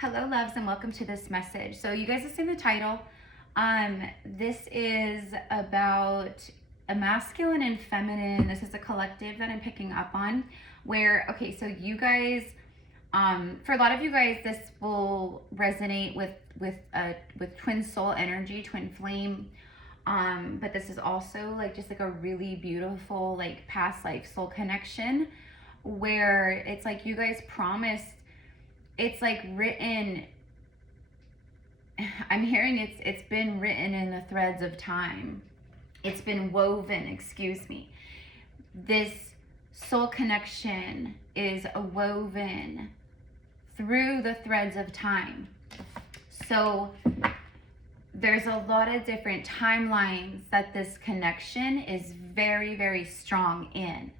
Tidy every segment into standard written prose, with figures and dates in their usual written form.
Hello loves and welcome to this message. So you guys have seen the title. This is about a masculine and feminine. This is a collective that I'm picking up on where, okay, so you guys, for a lot of you guys, this will resonate with twin soul energy, twin flame. But this is also like just like a really beautiful like past life soul connection where it's like you guys promised. It's like written, I'm hearing it's been written in the threads of time. It's been woven, excuse me. This soul connection is woven through the threads of time. So there's a lot of different timelines that this connection is very, very strong in.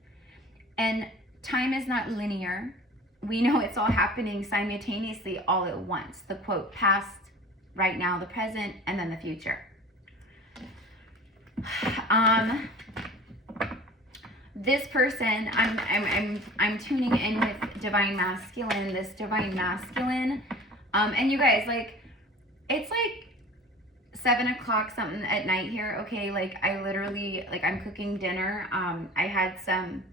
And time is not linear. We know it's all happening simultaneously all at once. The quote, past, right now, the present, and then the future. This person, I'm tuning in with divine masculine, this divine masculine. And you guys, like, it's like 7 o'clock something at night here. Okay, like I literally, like I'm cooking dinner. I had some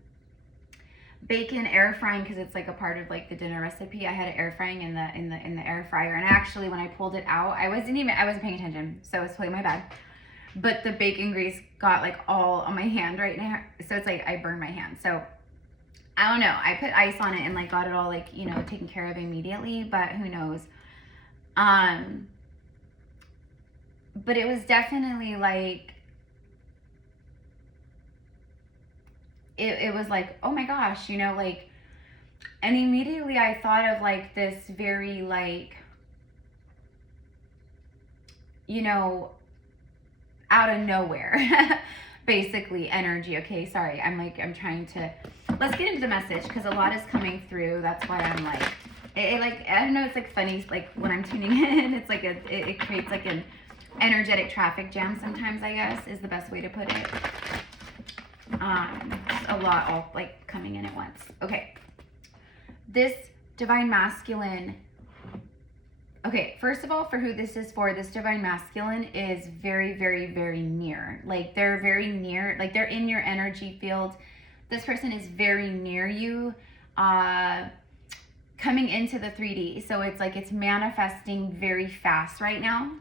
bacon air frying because it's like a part of like the dinner recipe. I had it air frying in the air fryer, and actually when I pulled it out, I wasn't paying attention, so it's totally my bad. But the bacon grease got like all on my hand right now, so it's like I burned my hand. So I don't know. I put ice on it and like got it all like, you know, taken care of immediately, but who knows. But it was definitely like it was like, oh my gosh, you know, like, and immediately I thought of like this very like, you know, out of nowhere, basically energy. Okay, sorry, I'm trying to, let's get into the message because a lot is coming through. That's why I'm like, like, I don't know, it's like funny, like when I'm tuning in, it's like it creates like an energetic traffic jam sometimes, I guess, is the best way to put it. A lot all like coming in at once. Okay, this divine masculine. Okay, first of all, for who this is for, this divine masculine is very, very, very near. Like they're very near, like they're in your energy field. This person is very near you, coming into the 3D. So it's like it's manifesting very fast right now.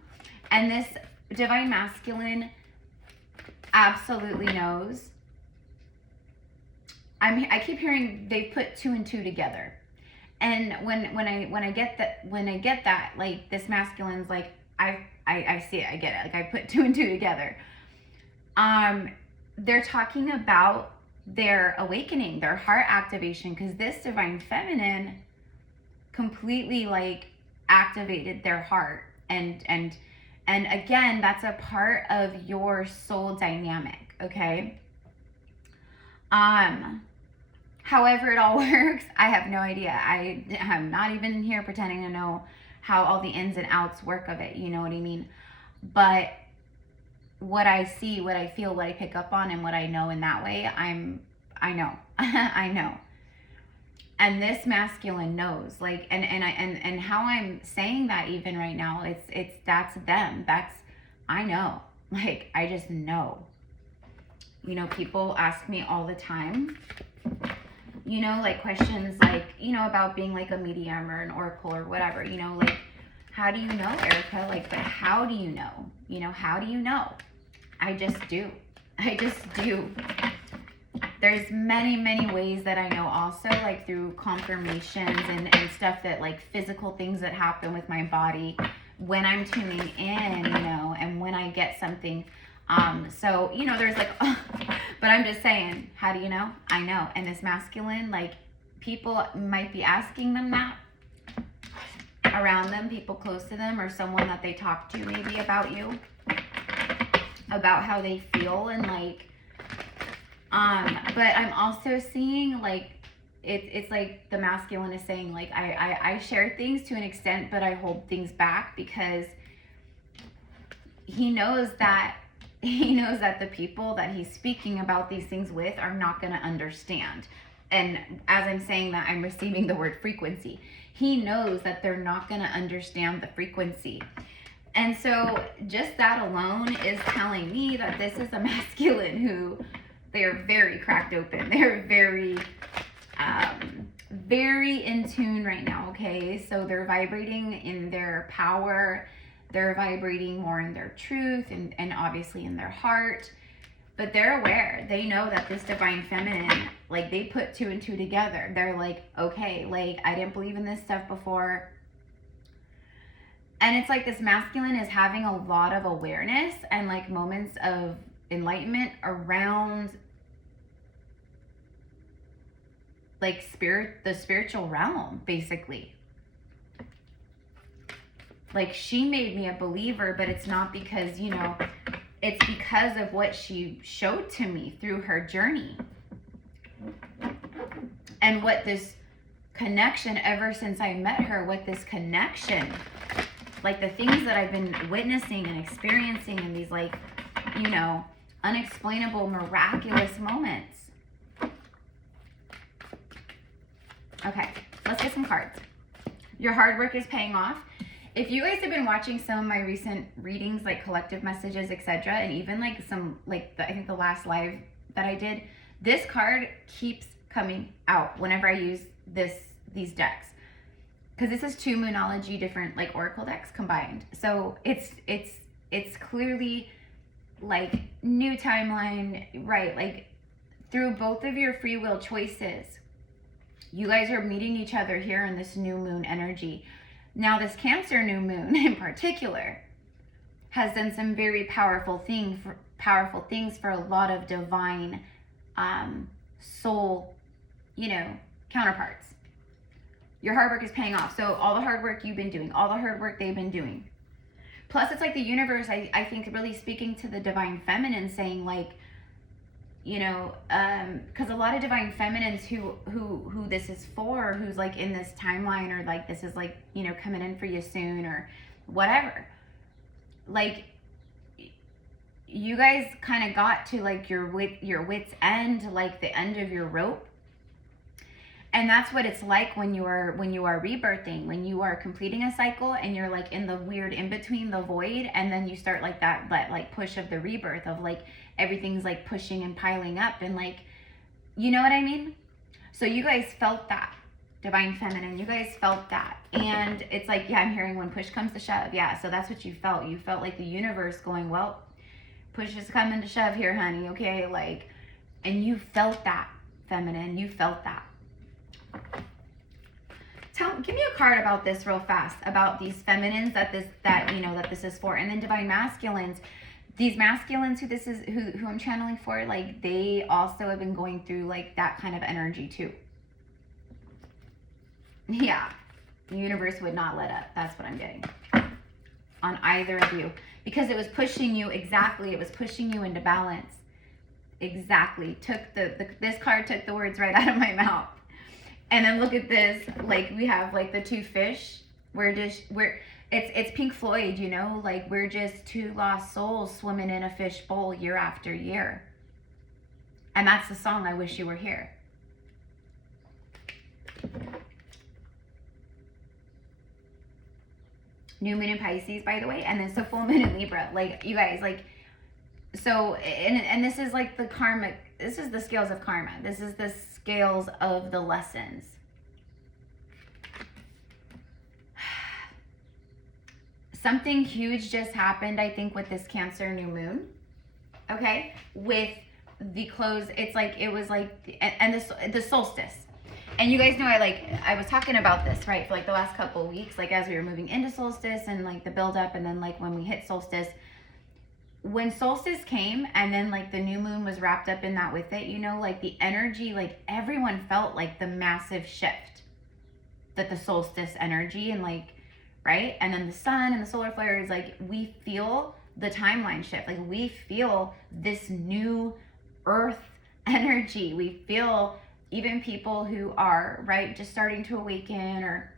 And this divine masculine absolutely knows. I keep hearing they put 2 and 2 together, and when I get that, like this masculine's like I see it, I get it, like I put 2 and 2 together. They're talking about their awakening, their heart activation, because this divine feminine completely like activated their heart, and again, that's a part of your soul dynamic, okay? However it all works, I have no idea. I'm not even here pretending to know how all the ins and outs work of it, you know what I mean? But what I see, what I feel, what I pick up on, and what I know in that way, I know. I know. And this masculine knows, like, and how I'm saying that even right now, that's them. I know. Like, I just know. You know, people ask me all the time, you know, like questions like, you know, about being like a medium or an oracle or whatever, you know, like, how do you know, Erica? Like, but how do you know? You know, how do you know? I just do. I just do. There's many, many ways that I know also, like through confirmations and stuff that like physical things that happen with my body when I'm tuning in, you know, and when I get something. So, you know, there's like, but I'm just saying, how do you know? I know. And this masculine, like people might be asking them that around them, people close to them, or someone that they talk to maybe about you, about how they feel, and like, but I'm also seeing like, it's like the masculine is saying like, I share things to an extent, but I hold things back because he knows that the people that he's speaking about these things with are not going to understand. and as I'm saying that, I'm receiving the word frequency. He knows that they're not going to understand the frequency. And so just that alone is telling me that this is a masculine who, they're very cracked open. They're very, very in tune right now, okay? So they're vibrating in their power. They're vibrating more in their truth and obviously in their heart. But they're aware. They know that this divine feminine, like, they put 2 and 2 together. They're like, okay, like, I didn't believe in this stuff before. And it's like this masculine is having a lot of awareness and like moments of enlightenment around like the spiritual realm, basically. Like, she made me a believer, but it's not because, you know, it's because of what she showed to me through her journey. And what this connection, ever since I met her, what this connection, like the things that I've been witnessing and experiencing in these, like, you know, unexplainable, miraculous moments. Okay, let's get some cards. Your hard work is paying off. If you guys have been watching some of my recent readings, like collective messages, etc., and even like some, like I think the last live that I did, this card keeps coming out whenever I use these decks, because this is 2 Moonology different like oracle decks combined. So it's clearly like new timeline, right? Like through both of your free will choices, you guys are meeting each other here in this new moon energy. Now, this Cancer new moon in particular has done some very powerful things for a lot of divine soul, you know, counterparts. Your hard work is paying off. So all the hard work you've been doing, all the hard work they've been doing. Plus, it's like the universe, I think, really speaking to the divine feminine, saying like, you know, because a lot of divine feminines who this is for, who's like in this timeline, or like this is like, you know, coming in for you soon or whatever, like you guys kind of got to like your wit's end, like the end of your rope. And that's what it's like when you are rebirthing, when you are completing a cycle and you're like in the weird in between, the void, and then you start like that like push of the rebirth of like everything's like pushing and piling up, and like, you know what I mean? So you guys felt that, divine feminine, you guys felt that. And it's like, yeah, I'm hearing when push comes to shove. Yeah, so that's what you felt. You felt like the universe going, well, push is coming to shove here, honey, okay? Like, and you felt that, feminine, you felt that. Give me a card about this real fast, about these feminines that this is for, and then divine masculines. These masculines who I'm channeling for, like they also have been going through like that kind of energy too. Yeah, the universe would not let up. That's what I'm getting on either of you, because it was pushing you, exactly, it was pushing you into balance. Exactly. This card took the words right out of my mouth. And then look at this, like we have like the 2 fish. It's Pink Floyd, you know, like we're just 2 lost souls swimming in a fish bowl year after year. And that's the song, I Wish You Were Here. New moon in Pisces, by the way, and then so full moon in Libra. Like you guys, like, so, and this is like the karmic, this is the scales of karma. This is the scales of the lessons. Something huge just happened, I think, with this Cancer new moon. Okay, with the close, it's like, it was like, and the solstice. And you guys know I was talking about this, right, for like the last couple of weeks, like as we were moving into solstice and like the build up, and then like when we hit solstice. When solstice came and then like the new moon was wrapped up in that with it, you know, like the energy, like everyone felt like the massive shift that the solstice energy, and like, right? And then the sun and the solar flares, like we feel the timeline shift. Like we feel this new earth energy. We feel even people who are, right, just starting to awaken, or,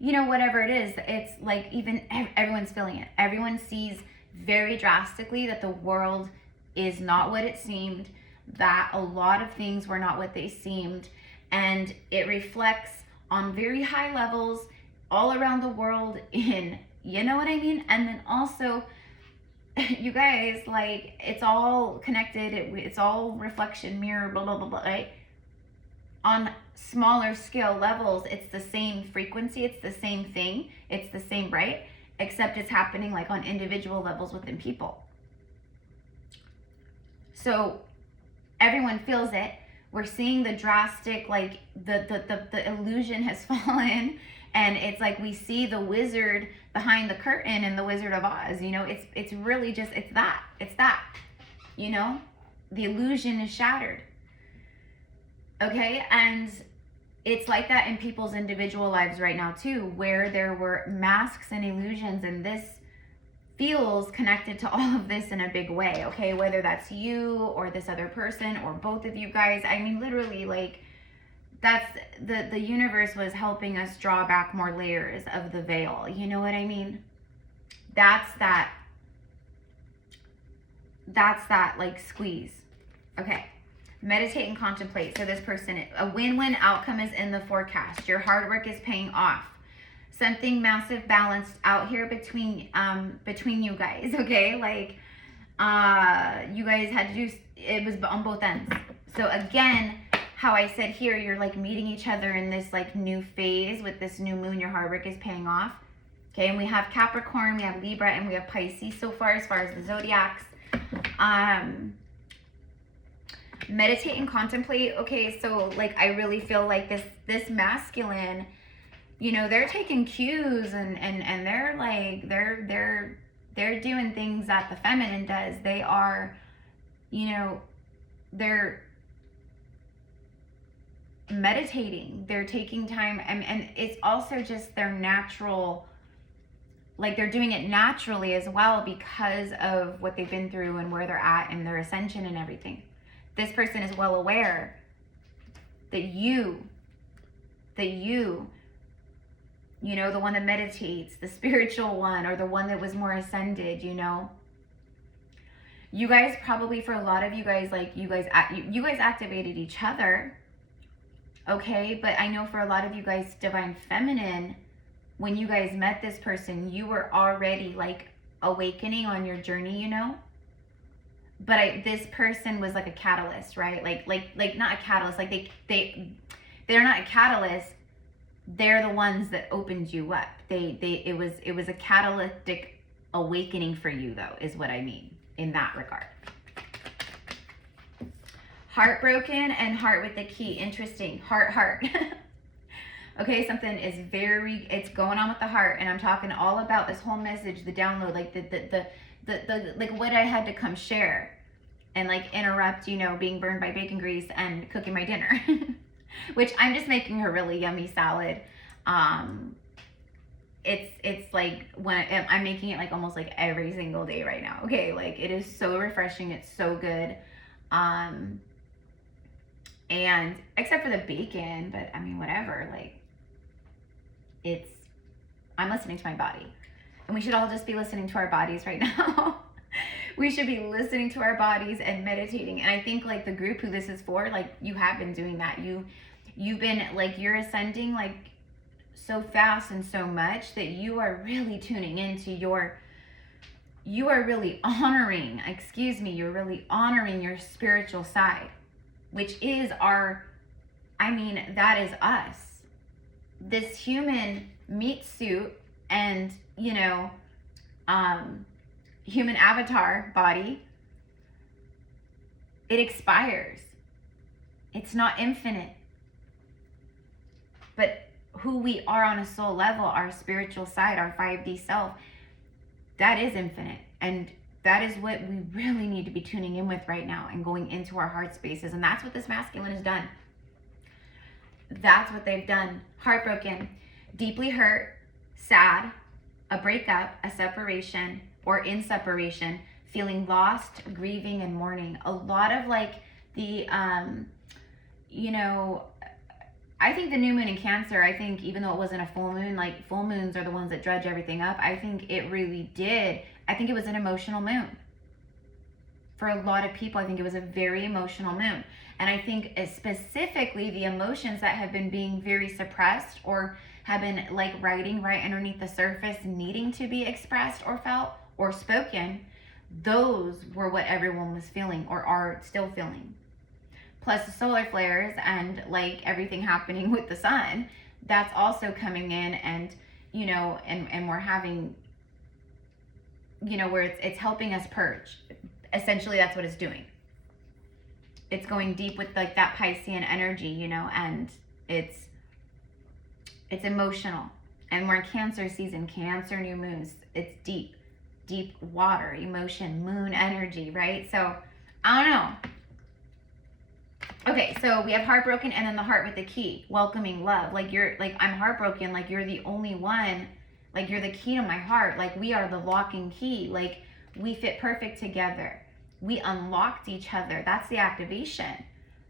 you know, whatever it is, it's like even everyone's feeling it. Everyone sees very drastically that the world is not what it seemed, that a lot of things were not what they seemed, and it reflects on very high levels all around the world in, you know what I mean? And then also, you guys, like, it's all connected, it's all reflection, mirror, blah, blah, blah, blah, right? On smaller scale levels, it's the same frequency, it's the same thing, it's the same, right? Except it's happening like on individual levels within people. So everyone feels it. We're seeing the drastic, like the illusion has fallen, and it's like we see the wizard behind the curtain in the Wizard of Oz. You know, it's really just, it's that, you know, the illusion is shattered. Okay, and it's like that in people's individual lives right now too, where there were masks and illusions, and this feels connected to all of this in a big way, okay? Whether that's you or this other person or both of you guys. I mean, literally, like, that's the universe was helping us draw back more layers of the veil. You know what I mean? That's that like squeeze. Okay. Meditate and contemplate. So this person, a win-win outcome is in the forecast. Your hard work is paying off. Something massive balanced out here between you guys, okay? Like, you guys had to do, it was on both ends. So again, how I said here, you're like meeting each other in this like new phase with this new moon. Your hard work is paying off. Okay, and we have Capricorn, we have Libra, and we have Pisces so far as the zodiacs. Meditate and contemplate. Okay, so like I really feel like this masculine, you know, they're taking cues and they're like they're doing things that the feminine does. They are, you know, they're meditating, they're taking time, and it's also just their natural, like they're doing it naturally as well because of what they've been through and where they're at and their ascension and everything. This person is well aware that you know, the one that meditates, the spiritual one, or the one that was more ascended, you know. You guys probably, for a lot of you guys, like you guys activated each other, okay? But I know for a lot of you guys, divine feminine, when you guys met this person, you were already like awakening on your journey, you know. But this person was like a catalyst, right? Like not a catalyst, like they're not a catalyst. They're the ones that opened you up. It was a catalytic awakening for you, though, is what I mean in that regard. Heartbroken and heart with the key. Interesting. Heart. Okay, something is it's going on with the heart, and I'm talking all about this whole message, the download, like the like what I had to come share and like interrupt, you know, being burned by bacon grease and cooking my dinner. Which I'm just making a really yummy salad. It's like when I'm making it like almost like every single day right now. Okay, like it is so refreshing. It's so good. And except for the bacon, but I mean, whatever, like I'm listening to my body, and we should all just be listening to our bodies right now. We should be listening to our bodies and meditating. And I think like the group who this is for, like you have been doing that. You've been like, you're ascending like so fast and so much that you are really tuning into you are really honoring, you're really honoring your spiritual side, which is that is us. This human meat suit and, you know, human avatar body, it expires. It's not infinite. But who we are on a soul level, our spiritual side, our 5D self, that is infinite. And that is what we really need to be tuning in with right now and going into our heart spaces. And that's what this masculine has done. That's what they've done. Heartbroken, deeply hurt, sad, a breakup, a separation, or in separation, feeling lost, grieving, and mourning. A lot of like the, you know, I think the new moon in Cancer, I think even though it wasn't a full moon, like full moons are the ones that dredge everything up. I think it really did. I think it was an emotional moon. For a lot of people, I think it was a very emotional moon. And I think specifically the emotions that have been being very suppressed or have been like riding right underneath the surface, needing to be expressed or felt or spoken, those were what everyone was feeling or are still feeling. Plus the solar flares and like everything happening with the sun, that's also coming in, and you know, and we're having, you know, where it's helping us purge. Essentially, that's what it's doing. It's going deep with like that Piscean energy, you know, and it's emotional. And we're in Cancer season, Cancer new moons. It's deep, deep water, emotion, moon energy, right? So I don't know. Okay, so we have heartbroken, and then the heart with the key, welcoming love. Like you're like, I'm heartbroken, like you're the only one, like you're the key to my heart, like we are the lock and key, like we fit perfect together. We unlocked each other. That's the activation.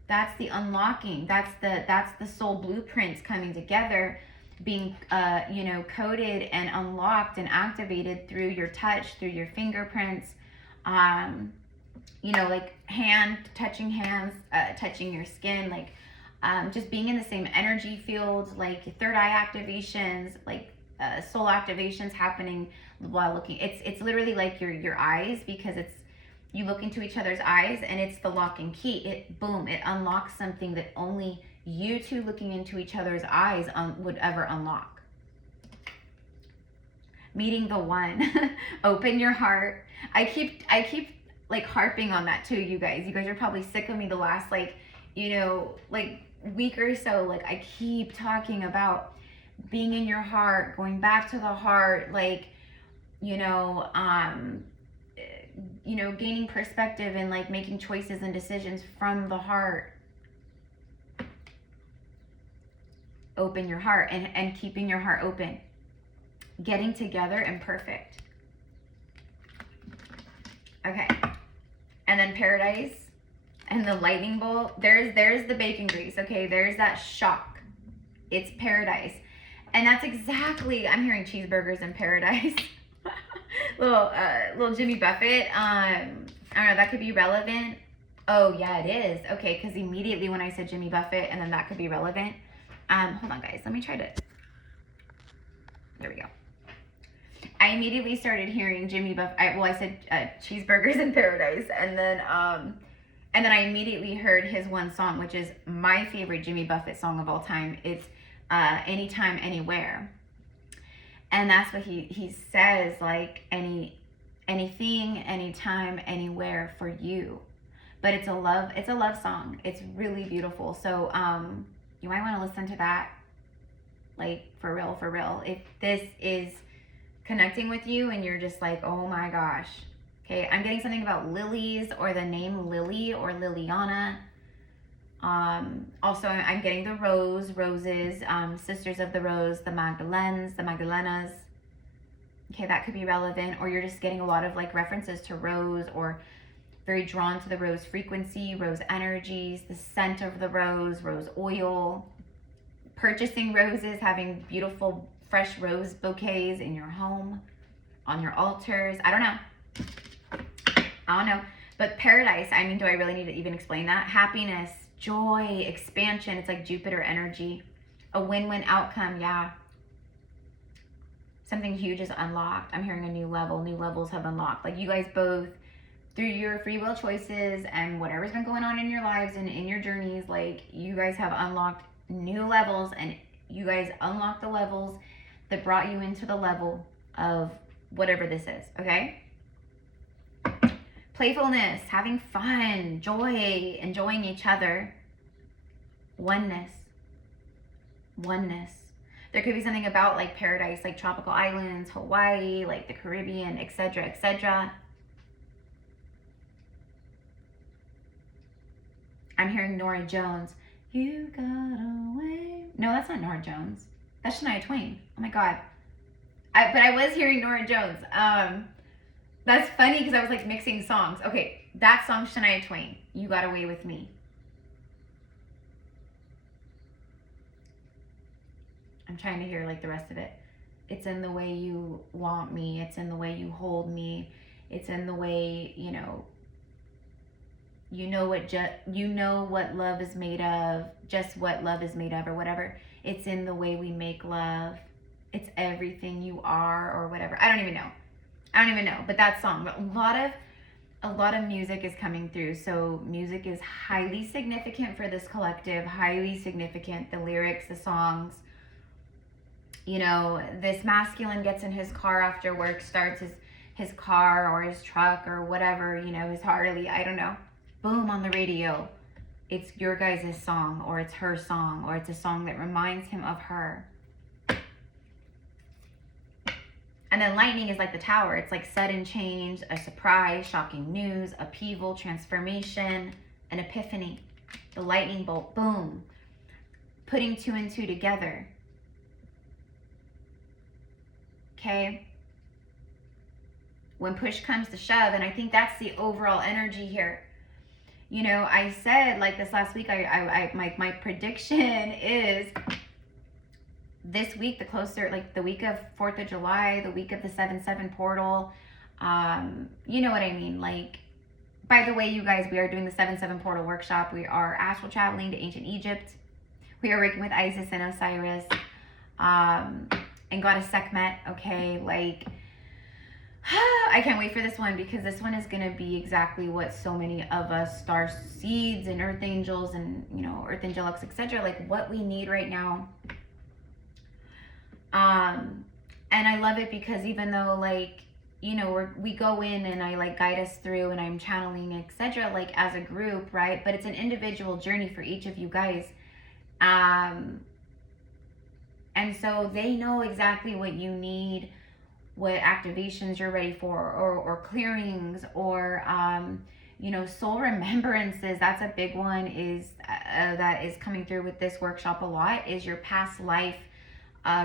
That's the unlocking. That's the soul blueprints coming together, being you know, coded and unlocked and activated through your touch, through your fingerprints, you know, like touching hands, touching your skin, like just being in the same energy field, like third eye activations, like soul activations happening while looking. It's literally like your eyes, because it's, you look into each other's eyes, and it's the lock and key. It unlocks something that only you two looking into each other's eyes would ever unlock. Meeting the one. Open your heart. I keep like harping on that too, you guys. You guys are probably sick of me the last like, you know, like week or so. Like I keep talking about being in your heart, going back to the heart, like, you know, gaining perspective and like making choices and decisions from the heart. Open your heart, and keeping your heart open. Getting together and perfect. Okay. And then paradise and the lightning bolt. There's the bacon grease. Okay, there's that shock. It's paradise. And that's exactly, I'm hearing cheeseburgers in paradise. little Jimmy Buffett. I don't know, that could be relevant. Oh yeah, it is. Okay, because immediately when I said Jimmy Buffett, and then that could be relevant. Hold on guys, let me try to, there we go. I immediately started hearing Jimmy Buffett. I said cheeseburgers in paradise, and then I immediately heard his one song, which is my favorite Jimmy Buffett song of all time. It's Anytime, Anywhere. And that's what he says, like anything, anytime, anywhere for you. But it's a love song. It's really beautiful. So you might want to listen to that, like for real. If this is connecting with you and you're just like, oh my gosh. Okay, I'm getting something about lilies, or the name Lily or Liliana. Also, I'm getting the roses, Sisters of the Rose, the Magdalenas. Okay, that could be relevant. Or you're just getting a lot of like references to rose, or very drawn to the rose frequency, rose energies, the scent of the rose oil, purchasing roses, having beautiful fresh rose bouquets in your home, on your altars. I don't know. But paradise, I mean, do I really need to even explain that? Happiness, joy, expansion. It's like Jupiter energy. A win-win outcome, yeah. Something huge is unlocked. I'm hearing a new level. New levels have unlocked. Like you guys both, through your free will choices and whatever's been going on in your lives and in your journeys, like you guys have unlocked new levels, and you guys unlocked the levels that brought you into the level of whatever this is, okay? Playfulness, having fun, joy, enjoying each other. Oneness. There could be something about like paradise, like tropical islands, Hawaii, like the Caribbean, etc., etc. I'm hearing Nora Jones. You got away. No, that's not Nora Jones. That's Shania Twain. Oh my God. But I was hearing Nora Jones. That's funny because I was like mixing songs. Okay, that song, Shania Twain. You Got Away with Me. I'm trying to hear like the rest of it. It's in the way you want me. It's in the way you hold me. It's in the way, you know, you know what love is made of, just what love is made of, or whatever. It's in the way we make love. It's everything you are, or whatever. I don't even know. But that song, a lot of music is coming through. So music is highly significant for this collective, highly significant. The lyrics, the songs. You know, this masculine gets in his car after work, starts his car or his truck or whatever, you know, his Harley, I don't know. Boom, on the radio. It's your guys' song, or it's her song, or it's a song that reminds him of her. And then lightning is like the tower. It's like sudden change, a surprise, shocking news, upheaval, transformation, an epiphany. The lightning bolt, boom. Putting 2 and 2 together. Okay? When push comes to shove, and I think that's the overall energy here. You know, I said, like this last week, my prediction is this week, the closer, like the week of 4th of July, the week of the 7/7 portal, you know what I mean? Like, by the way, you guys, we are doing the 7/7 portal workshop. We are astral traveling to ancient Egypt. We are working with Isis and Osiris, and goddess Sekhmet, okay? Like, I can't wait for this one, because this one is going to be exactly what so many of us star seeds and earth angels and, you know, earth angelics, etc., like what we need right now. And I love it because even though, like, you know, we go in and I like guide us through and I'm channeling, etc., like as a group, right? But it's an individual journey for each of you guys. And so they know exactly what you need, what activations you're ready for, or clearings, or you know, soul remembrances. That's a big one, is that is coming through with this workshop a lot, is your past life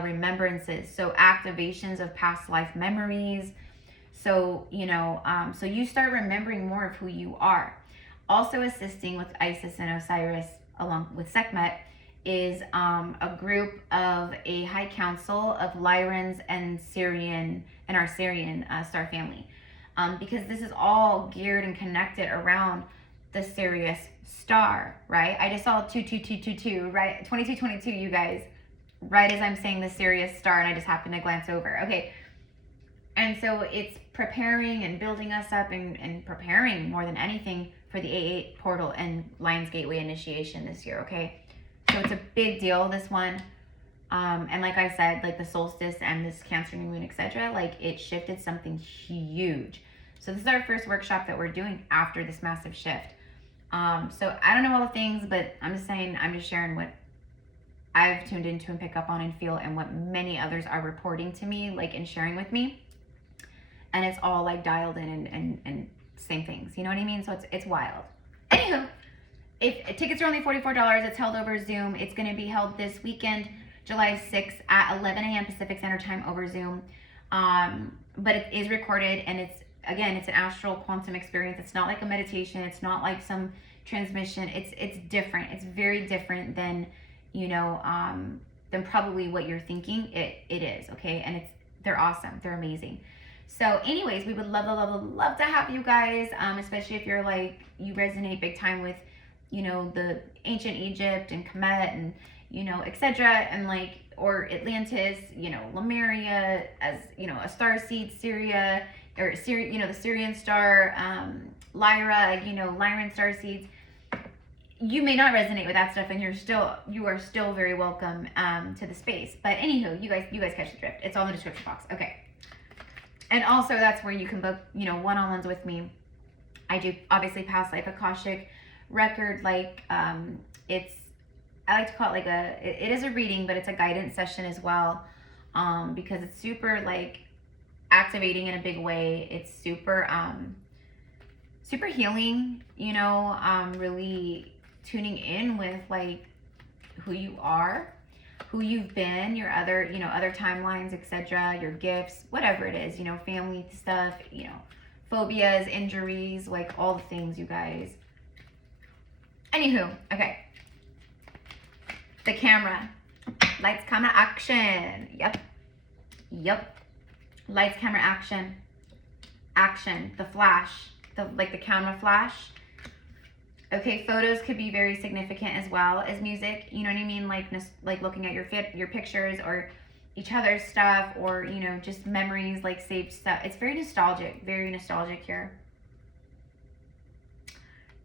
remembrances. So activations of past life memories. So, you know, so you start remembering more of who you are. Also assisting with Isis and Osiris along with Sekhmet is a group of a high council of Lyrans and Syrian and our Syrian star family, because this is all geared and connected around the Sirius star, right? I just saw 22222, right? 2222, you guys, right as I'm saying the Sirius star, and I just happened to glance over. Okay, and so it's preparing and building us up and preparing more than anything for the A8 portal and Lion's Gateway initiation this year. Okay, so it's a big deal, this one. And like I said, like the solstice and this Cancer new moon, etc., like it shifted something huge. So this is our first workshop that we're doing after this massive shift. So I don't know all the things, but I'm just saying, I'm just sharing what I've tuned into and pick up on and feel, and what many others are reporting to me, like, and sharing with me. And it's all like dialed in and same things, you know what I mean? So it's wild. Anywho, if tickets are only $44, it's held over Zoom. It's going to be held this weekend, July 6th at 11 a.m. Pacific Standard Time over Zoom. But it is recorded, and it's an astral quantum experience. It's not like a meditation. It's not like some transmission. It's different. It's very different than, you know, than probably what you're thinking it is, okay? And they're awesome. They're amazing. So anyways, we would love to have you guys, especially if you're like, you resonate big time with, you know, the ancient Egypt and Kemet and, you know, etc., and like, or Atlantis, you know, Lemuria, as, you know, a star seed, Syria, or Syria, you know, the Syrian star, Lyra, you know, Lyran star seeds. You may not resonate with that stuff, and you are still very welcome to the space. But anywho, you guys catch the drift. It's all in the description box. Okay. And also, that's where you can book, you know, one-on-ones with me. I do obviously past life Akashic record, like I like to call it like it is a reading, but it's a guidance session as well, because it's super like activating in a big way. It's super super healing, you know, really tuning in with like who you are, who you've been, your other, you know, other timelines, etc., your gifts, whatever it is, you know, family stuff, you know, phobias, injuries, like all the things, you guys. Anywho, okay. The camera. Lights, camera, action. Yep. Lights, camera, action. Action. The flash. The camera flash. Okay, photos could be very significant as well as music. You know what I mean? Like looking at your pictures or each other's stuff, or you know, just memories, like saved stuff. It's very nostalgic here.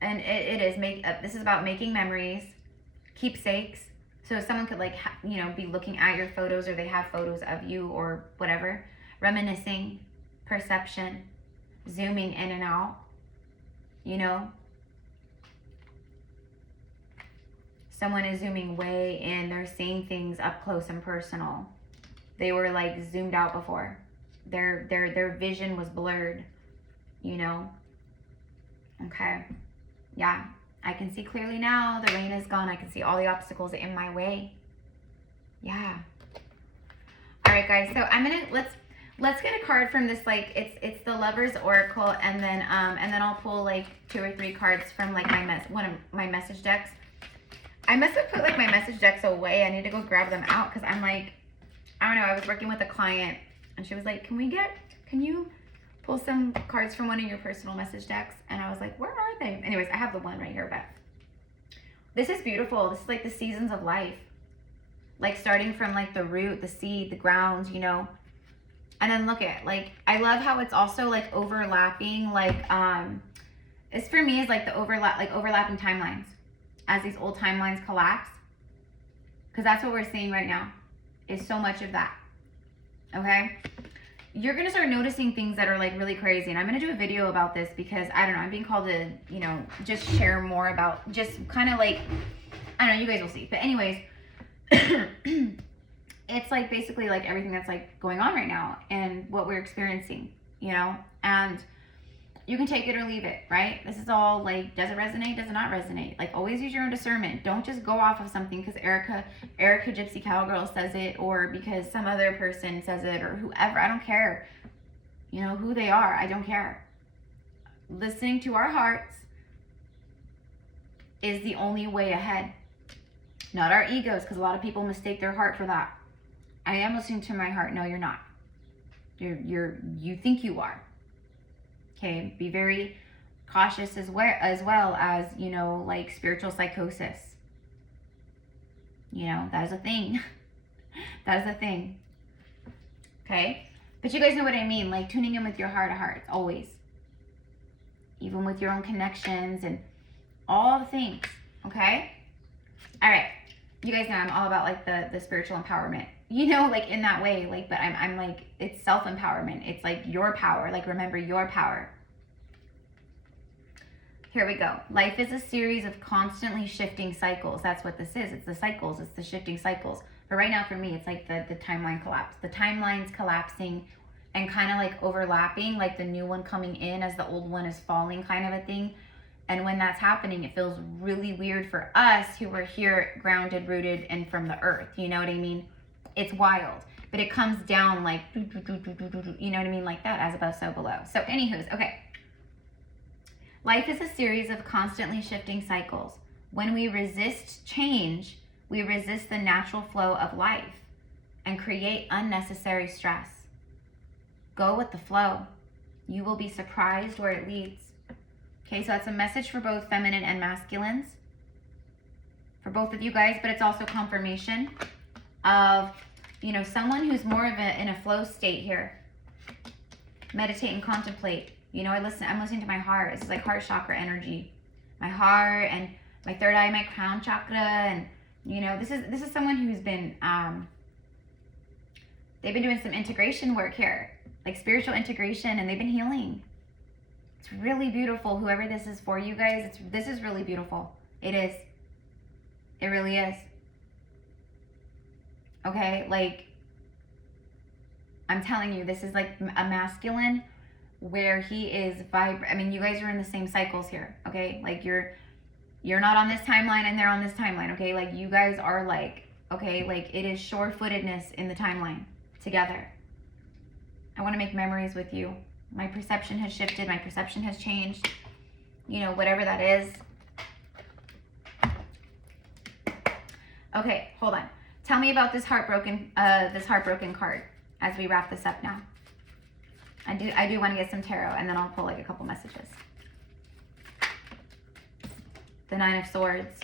And it is this is about making memories, keepsakes. So someone could like you know, be looking at your photos, or they have photos of you or whatever. Reminiscing, perception, zooming in and out, you know. Someone is zooming way in. They're seeing things up close and personal. They were like zoomed out before. Their vision was blurred, you know. Okay. Yeah. I can see clearly now. The rain is gone. I can see all the obstacles in my way. Yeah. All right, guys. So I'm gonna let's get a card from this. Like it's the Lover's Oracle, and then I'll pull like 2 or 3 cards from like one of my message decks. I must have put like my message decks away. I need to go grab them out because I'm like, I don't know. I was working with a client and she was like, can you pull some cards from one of your personal message decks? And I was like, where are they? Anyways, I have the one right here, but this is beautiful. This is like the seasons of life. Like starting from like the root, the seed, the ground, you know. And then look at, like, I love how it's also like overlapping, like, it's for me is like the overlapping timelines. As these old timelines collapse, because that's what we're seeing right now, is so much of that. Okay, you're gonna start noticing things that are like really crazy, and I'm gonna do a video about this because I don't know, I'm being called to, you know, just share more about, just kind of like, I don't know, you guys will see. But anyways, it's like basically like everything that's like going on right now and what we're experiencing, you know, and you can take it or leave it, right? This is all like, does it resonate? Does it not resonate? Like, always use your own discernment. Don't just go off of something because Erica Gypsy Cowgirl says it, or because some other person says it, or whoever. I don't care. You know who they are. I don't care. Listening to our hearts is the only way ahead. Not our egos, because a lot of people mistake their heart for that. I am listening to my heart. No, you're not. You think you are. Okay, be very cautious as well as, you know, like spiritual psychosis. You know, that is a thing. That is a thing. Okay, but you guys know what I mean, like tuning in with your heart to heart, always. Even with your own connections and all the things, okay? All right, you guys know I'm all about like the spiritual empowerment. You know, like in that way, like, but I'm like, it's self-empowerment. It's like your power, like remember your power. Here we go. Life is a series of constantly shifting cycles. That's what this is. It's the cycles. It's the shifting cycles. But right now for me, it's like the timeline collapse. The timeline's collapsing and kind of like overlapping, like the new one coming in as the old one is falling, kind of a thing. And when that's happening, it feels really weird for us who are here grounded, rooted, and from the earth. You know what I mean? It's wild. But it comes down like, you know what I mean? Like that, as above, so below. So anywho's, okay. Life is a series of constantly shifting cycles. When we resist change, we resist the natural flow of life and create unnecessary stress. Go with the flow. You will be surprised where it leads. Okay, so that's a message for both feminine and masculines, for both of you guys, but it's also confirmation of, you know, someone who's more of in a flow state here. Meditate and contemplate. You know, I'm listening to my heart. It's like heart chakra energy. My heart and my third eye, my crown chakra. And, you know, this is someone who's been, they've been doing some integration work here, like spiritual integration, and they've been healing. It's really beautiful. Whoever this is for you guys, this is really beautiful. It is. It really is. Okay, like, I'm telling you, this is like a masculine where he is I mean, you guys are in the same cycles here, okay? Like you're not on this timeline and they're on this timeline, okay? Like you guys are like, okay, like it is sure-footedness in the timeline together. I want to make memories with you. My perception has shifted. My perception has changed. You know, whatever that is. Okay, hold on. Tell me about this heartbroken card as we wrap this up now. I do want to get some tarot, and then I'll pull like a couple messages. The Nine of Swords.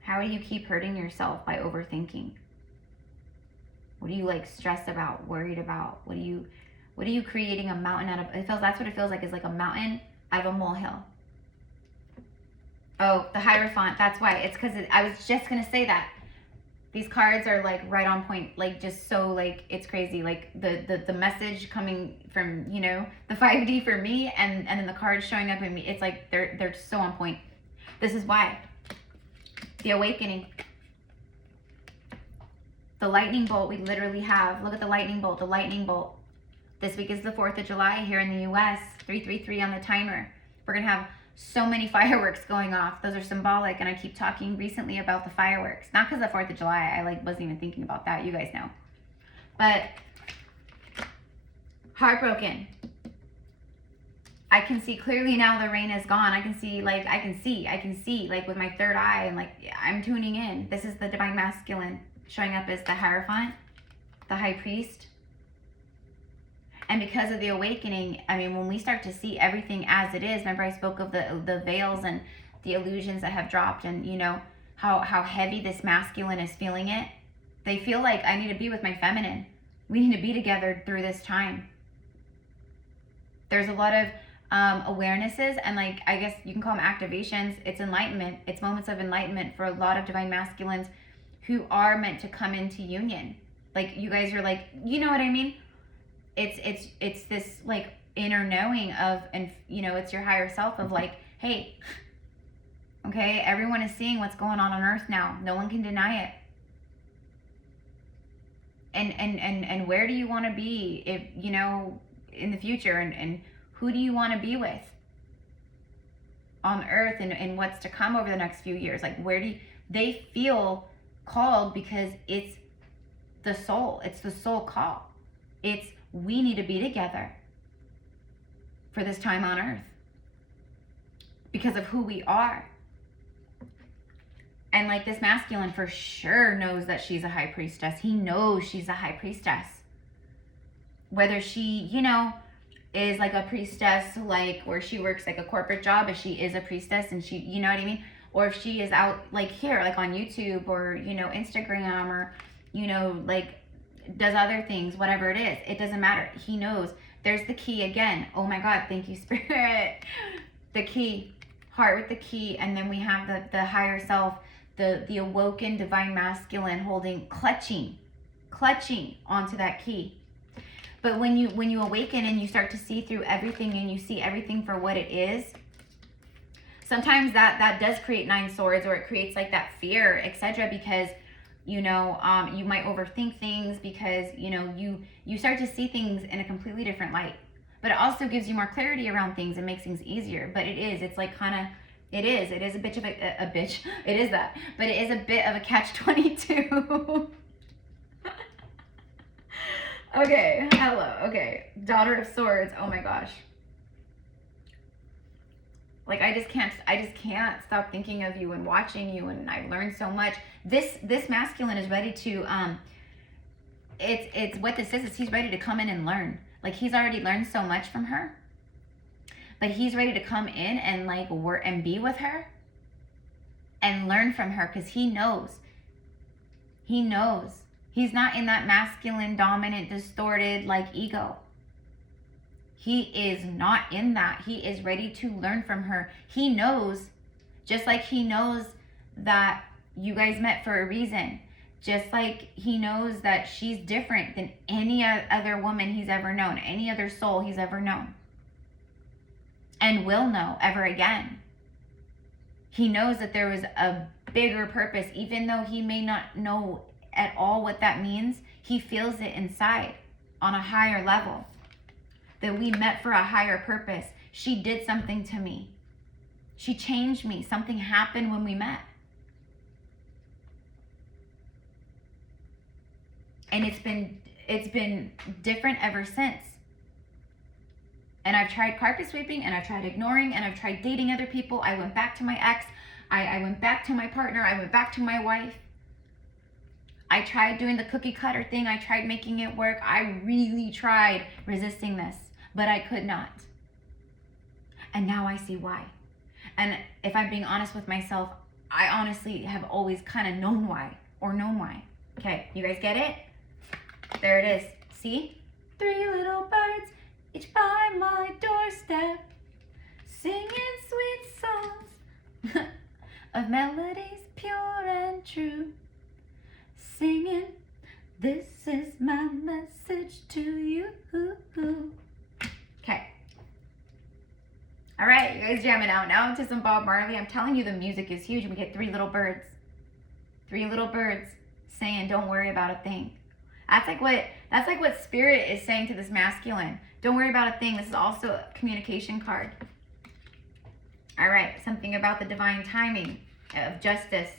How do you keep hurting yourself by overthinking? What are you like stressed about, worried about? What are you creating a mountain out of? That's what it feels like, is like a mountain out of a molehill. Oh, the Hierophant. That's why. It's because I was just going to say that. These cards are like right on point, like just so like, it's crazy. Like the message coming from, you know, the 5D for me, and then the cards showing up in me. It's like they're so on point. This is why. The Awakening. The lightning bolt we literally have. Look at the lightning bolt, the lightning bolt. This week is the 4th of July here in the US. 333 on the timer. We're going to have so many fireworks going off. Those are symbolic, and I keep talking recently about the fireworks. Not because of 4th of July. I like wasn't even thinking about that. You guys know. But heartbroken. I can see clearly now the rain is gone. I can see like with my third eye, and like I'm tuning in. This is the Divine Masculine showing up as the Hierophant, the High Priest. And because of the Awakening, I mean, when we start to see everything as it is, remember I spoke of the veils and the illusions that have dropped, and you know, how heavy this masculine is feeling it. They feel like, I need to be with my feminine. We need to be together through this time. There's a lot of awarenesses, and like, I guess you can call them activations. It's enlightenment. It's moments of enlightenment for a lot of divine masculines who are meant to come into union. Like, you guys are like, you know what I mean? It's this like inner knowing of, and you know, it's your higher self of like, hey, okay, everyone is seeing what's going on earth now. No one can deny it. And where do you want to be, if you know, in the future, and who do you want to be with on earth, and what's to come over the next few years? Like, where do they feel called? Because it's the soul. It's the soul call. It's, we need to be together for this time on earth because of who we are. And like, this masculine for sure knows that she's a high priestess. He knows she's a high priestess. Whether she, you know, is like a priestess, like where she works like a corporate job, if she is a priestess and she, you know what I mean? Or if she is out like here, like on YouTube or, you know, Instagram, or, you know, like does other things, whatever it is, it doesn't matter. He knows. There's the key again. Oh my God, thank you, Spirit. The key, heart with the key, and then we have the higher self, the awoken divine masculine holding, clutching onto that key. But when you awaken and you start to see through everything, and you see everything for what it is, sometimes that does create 9 swords, or it creates like that fear, etc. Because, you know, you might overthink things, because, you know, you start to see things in a completely different light. But it also gives you more clarity around things and makes things easier. But it's like kind of, it is a bitch of a bitch. It is that. But it is a bit of a catch-22. Okay, hello. Okay, Daughter of Swords. Oh my gosh. Like, I just can't stop thinking of you and watching you, and I've learned so much. This masculine is ready to it's what this is he's ready to come in and learn. Like, he's already learned so much from her, but he's ready to come in and like work and be with her and learn from her, because he knows. He's not in that masculine, dominant, distorted like ego. He is not in that. He is ready to learn from her. He knows, just like he knows that you guys met for a reason. Just like he knows that she's different than any other woman he's ever known, any other soul he's ever known, and will know ever again. He knows that there was a bigger purpose, even though he may not know at all what that means. He feels it inside on a higher level, that we met for a higher purpose. She did something to me. She changed me. Something happened when we met. And it's been different ever since. And I've tried carpet sweeping, and I've tried ignoring, and I've tried dating other people. I went back to my ex. I went back to my partner. I went back to my wife. I tried doing the cookie cutter thing. I tried making it work. I really tried resisting this, but I could not. And now I see why. And if I'm being honest with myself, I honestly have always kind of known why. Okay, you guys get it? There it is. See? 3 little birds, each by my doorstep, singing sweet songs of melodies pure and true. Singing, this is my message to you. Okay. All right, you guys jamming out now to some Bob Marley. I'm telling you, the music is huge. We get 3 little birds. 3 little birds saying, don't worry about a thing. That's like what spirit is saying to this masculine. Don't worry about a thing. This is also a communication card. All right, something about the divine timing of justice.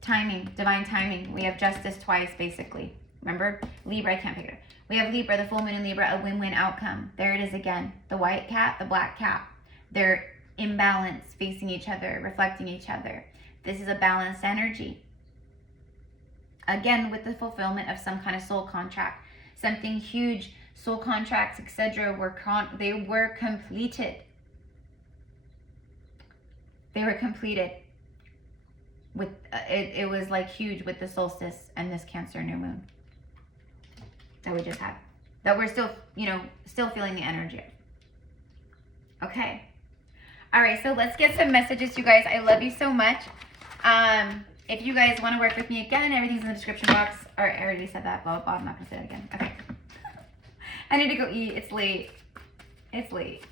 Timing, divine timing. We have justice twice, basically. Remember? Libra, I can't pick it up. We have Libra, the full moon in Libra, a win-win outcome. There it is again. The white cat, the black cat. They're in balance, facing each other, reflecting each other. This is a balanced energy. Again, with the fulfillment of some kind of soul contract. Something huge, soul contracts, etc. They were completed. They were completed. With it was like huge with the solstice and this Cancer new moon that we just had, that we're still, you know, still feeling the energy of. Okay, all right, so let's get some messages, you guys. I love you so much. If you guys want to work with me again, everything's in the description box. Or I already said that, blah blah. I'm not gonna say it again. Okay. I need to go eat. It's late.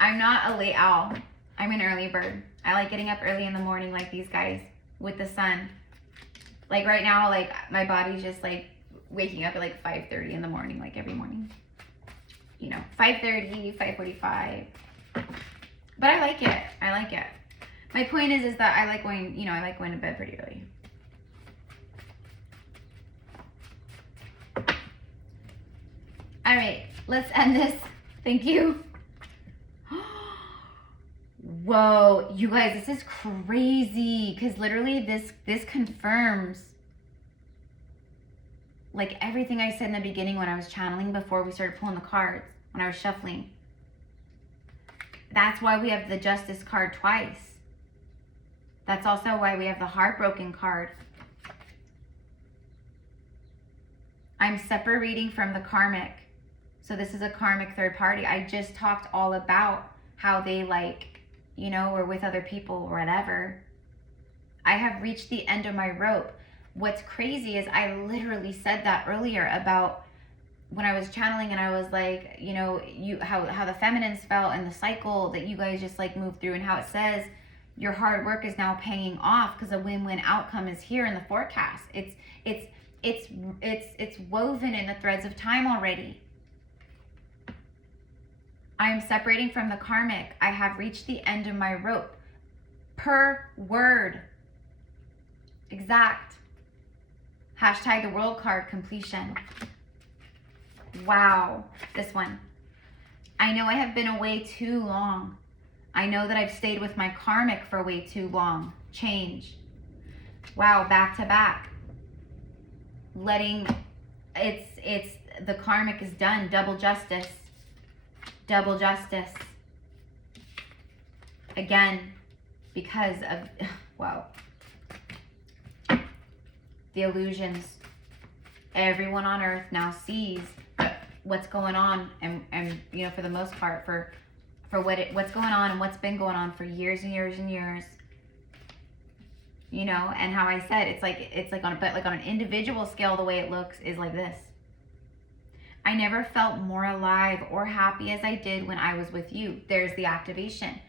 I'm not a late owl. I'm an early bird. I like getting up early in the morning like these guys with the sun. Like right now, like my body's just like waking up at like 5:30 in the morning, like every morning. You know, 5:30, 5:45. But I like it. My point is that I like going, you know, I like going to bed pretty early. All right, let's end this. Thank you. Whoa, you guys, this is crazy, because literally this confirms like everything I said in the beginning when I was channeling before we started pulling the cards, when I was shuffling. That's why we have the Justice card twice. That's also why we have the Heartbroken card. I'm separating from the karmic. So this is a karmic third party. I just talked all about how they, like, you know, were with other people or whatever. I have reached the end of my rope. What's crazy is I literally said that earlier about when I was channeling, and I was like, you know, how the feminines felt and the cycle that you guys just like moved through, and how it says your hard work is now paying off because a win-win outcome is here in the forecast. It's woven in the threads of time already. I am separating from the karmic. I have reached the end of my rope. Per word. Exact. Hashtag the world card completion. Wow. This one. I know I have been away too long. I know that I've stayed with my karmic for way too long. Change. Wow, back to back. Letting, it's the karmic is done. Double justice. Double justice. Again, because of, wow. The illusions. Everyone on earth now sees what's going on, and you know, for the most part, for what's going on and what's been going on for years and years and years. You know, and how I said it's like on an individual scale, the way it looks is like this. I never felt more alive or happy as I did when I was with you. There's the activation.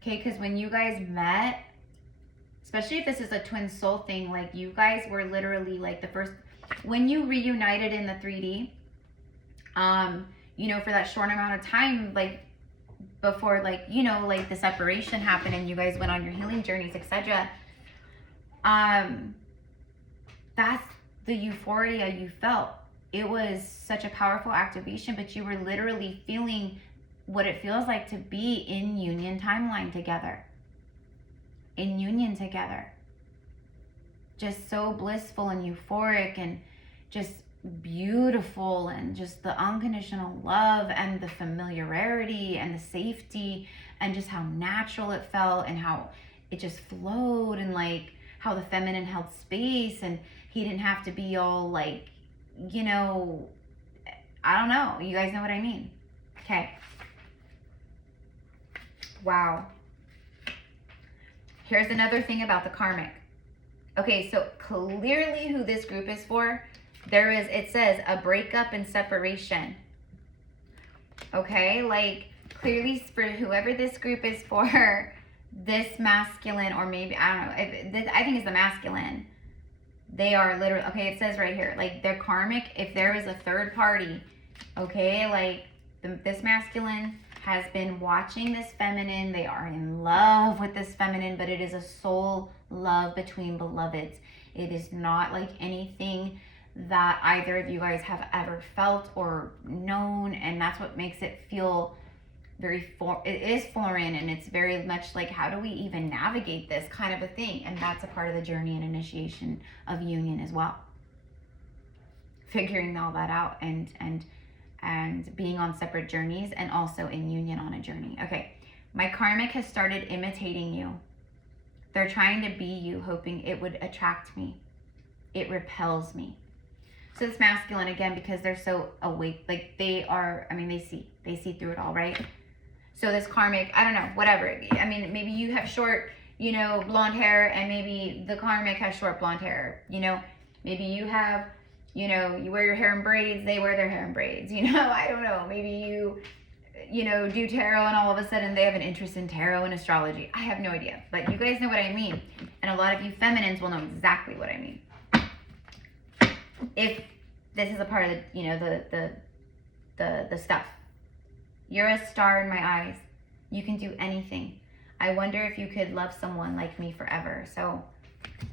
Okay, because when you guys met, especially if this is a twin soul thing, like you guys were literally like the first, when you reunited in the 3D, you know, for that short amount of time, like before, like, you know, like the separation happened and you guys went on your healing journeys, etc. That's the euphoria you felt. It was such a powerful activation, but you were literally feeling what it feels like to be in union timeline together. In union together. Just so blissful and euphoric, and just beautiful, and just the unconditional love and the familiarity and the safety and just how natural it felt and how it just flowed, and like how the feminine held space, and he didn't have to be all like, you know, I don't know. You guys know what I mean? Okay. Wow. Here's another thing about the karmic. Okay, so clearly who this group is for, it says a breakup and separation. Okay, like clearly for whoever this group is for, this masculine, or maybe, I don't know, I think it's the masculine. They are literally, okay, it says right here, like they're karmic if there is a third party. Okay, like this masculine has been watching this feminine. They are in love with this feminine, but it is a soul love between beloveds. It is not like anything that either of you guys have ever felt or known, and that's what makes it feel it is foreign, and it's very much like, how do we even navigate this kind of a thing? And that's a part of the journey and initiation of union as well. Figuring all that out and being on separate journeys and also in union on a journey. Okay, my karmic has started imitating you. They're trying to be you, hoping it would attract me. It repels me. So this masculine, again, because they're so awake, like they are, I mean, they see through it all, right? So this karmic, I don't know, whatever. I mean, maybe you have short, you know, blonde hair, and maybe the karmic has short blonde hair, you know. Maybe you have, you know, you wear your hair in braids, they wear their hair in braids, you know. I don't know, maybe you know, do tarot, and all of a sudden they have an interest in tarot and astrology. I have no idea, but you guys know what I mean. And a lot of you feminines will know exactly what I mean. If this is a part of the, you know, the stuff. You're a star in my eyes. You can do anything. I wonder if you could love someone like me forever. So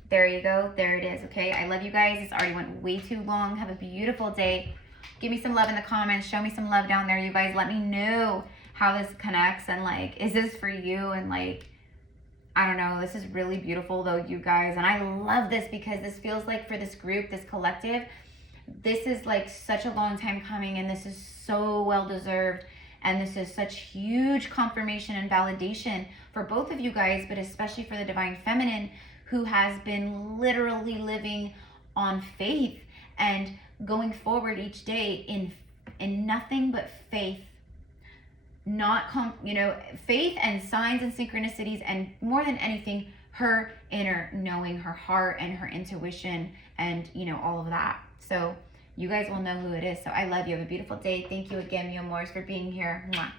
there you go. There it is. Okay. I love you guys. It's already went way too long. Have a beautiful day. Give me some love in the comments. Show me some love down there. You guys, let me know how this connects, and like, is this for you? And like, I don't know. This is really beautiful though, you guys. And I love this because this feels like for this group, this collective, this is like such a long time coming, and this is so well deserved. And this is such huge confirmation and validation for both of you guys, but especially for the divine feminine, who has been literally living on faith and going forward each day in nothing but faith. Not you know, faith and signs and synchronicities, and more than anything, her inner knowing, her heart and her intuition, and you know, all of that. So you guys will know who it is. So I love you. Have a beautiful day. Thank you again, mi amores, for being here. Mwah.